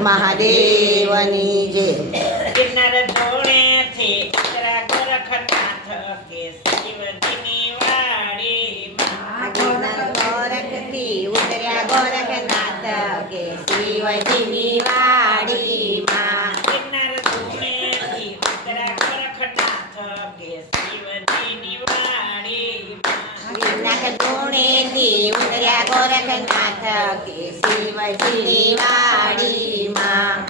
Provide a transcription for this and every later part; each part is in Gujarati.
મહાદેવની જય કિન્નર ધોળેથી ઉતરા ગોરખનાથ કે શિવજીની વાડીમાં ગોરખ ગોરખથી ઉતર્યા ગોરખનાથ કે શિવજીની વાડીમાં. કિન્નર ધોળેથી ઉતરા ગોરખનાથ કે શિવજીની વાડીમાં. નાક ધૂણેથી ઉતર્યા ગોરખનાથ કે શિવજીની વાડીમાં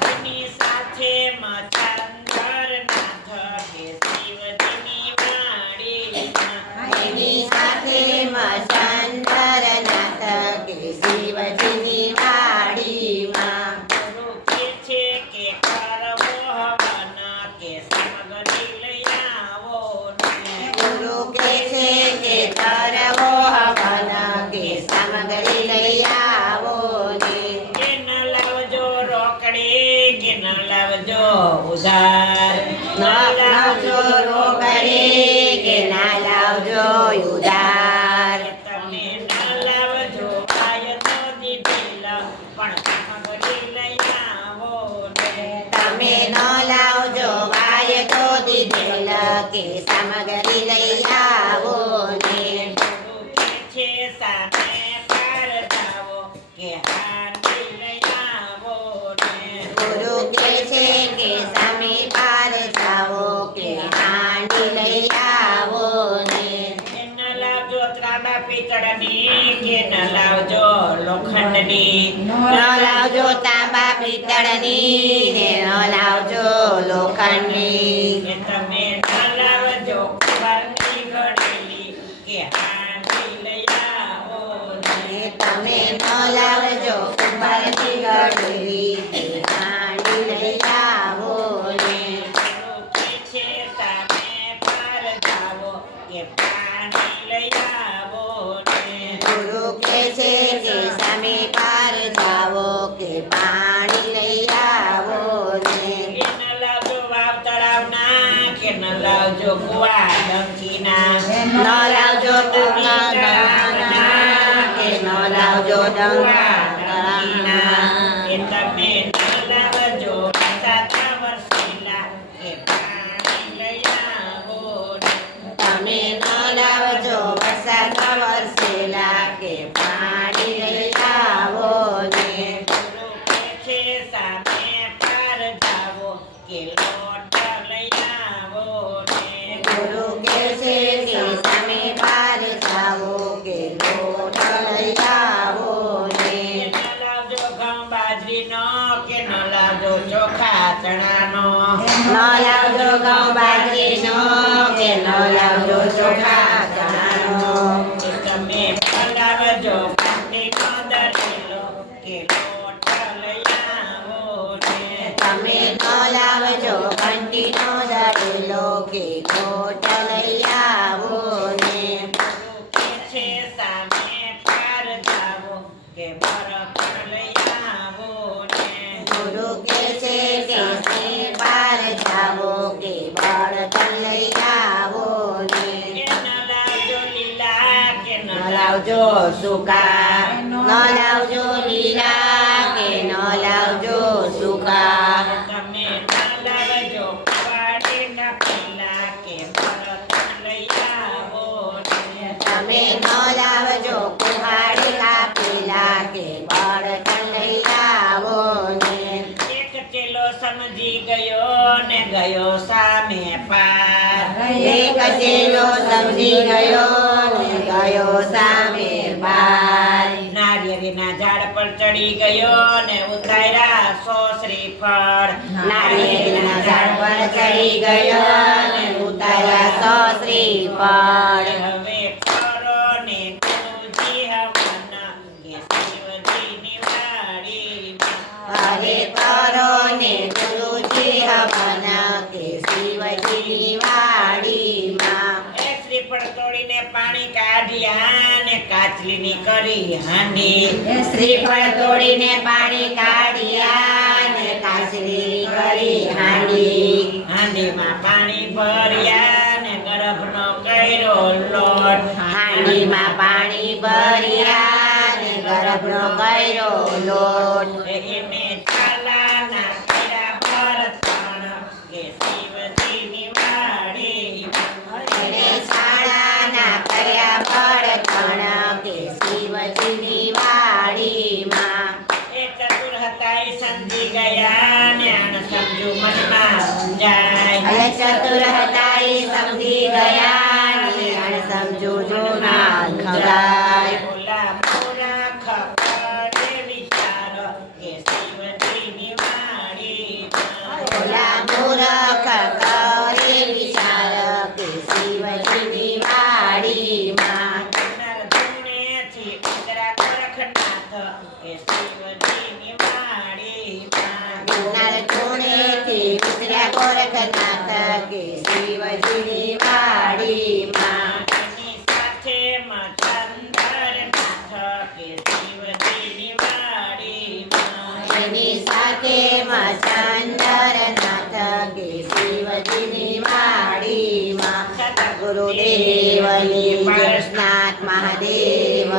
ન લાવજો રોકડી કે લાવજો ઉધાર તમે ન લાવજો આયતો દીધેલ પણ સામગ્રી લઈ આવો તમે ન લાવજો, વાય તો દીધેલ કે સામગ્રી લઈ આવો. લોખંડની ન લાવજો તાંબા પિત્તળની ને ન લાવજો લોખંડની. તમે ન લાવજો કુંભારની ઘડેલી કે હાંડી લઈ આવો ને. તમે ન લાવજો કુંભારની ઘડેલી કે હાંડી લઈ આવો ને. છે તમે પાર જાવો કે પાણી લઈ આવો ને. ગુરુ કે છે ન લાવજો કુવા ડંકીના? ન લાવજો તળાવના કે ન લાવજો ડંગા તળાવના કે તમે ન લાવજો લાવજો ઘઉં બાજરીનો કે ન લાવજો ચોખા ચણાનો કે તમે ન લાવજો પાટીનો દરેલો કે લોટ લઈ આવો ને તમે ન લાવજો ઘંટીનો દરેલો કે લોટ લઈ આવો ને કે છે સામે પાર જાવો કે બરફ લઈ આવો ને ગુરુ કે છે કે સે પાર જાવો કે બળતણ લઈ આવો ને કે ન લાવજો લીલા કે ન ન લાવજો સુકા ન લાવજો લીલા કે ન લાવજો સુકા તમે લાવજો પાડી પેલા કે તમે લાવજો કુહાડી કાપેલા કે બળતણ લઈ આવો ને એક ચેલો સમજી ગયો ને ગયો સામે પાર. એક ચેલો સમજી ગયો ગયો સામે પાર. નારિયેળીના ઝાડ પર ચડી ગયો ને ઉતાર્યા સો શ્રીફળ નારિયેળના ઝાડ પર ચડી ગયો ને ઉતાર્યા સો શ્રીફળ હવે કરો ને ગુરુજી હવન કે શિવજીની કરો ને ગુરુજી હવન કે શિવજીની વાડીમાં એક શ્રીફળ તોડીને કાઢ્યા ને કાચલીની કરી હાંડી. શ્રીફળ તોડીને પાણી કાઢ્યા ને કાચરી કરી હાંડી. હાંડીમાં પાણી ભર્યા ને ગર્ભનો કર્યો લોટ. હાંડીમાં પાણી ભર્યા ને ગરબનો કર્યો લોટ. આનંદી ગયા જ્ઞાન સમજુ મનમાં સમજાય અય ચતુર હતા એ સમજી ગયા નિયાણ સમજો જો ના ખગાય ઓલા મોરા ખપરે વિચાર કે શિવજીની વાણીમાં. ઓલા મૂરખ કરે વિચાર કે શિવજીની વાડીમાં નર ધૂણેથી ઉતરા ગોરખનાથ કે શિવજીની વાણીમાં. નર ખૂણેથી ઉતર્યા કે શિવજીની વાડીમાં સાથે શિવજીની વાડીમાં. એની સાથે શિવજીની વાડીમાં ગુરુદેવની કૃષ્ણાથ મહાદેવ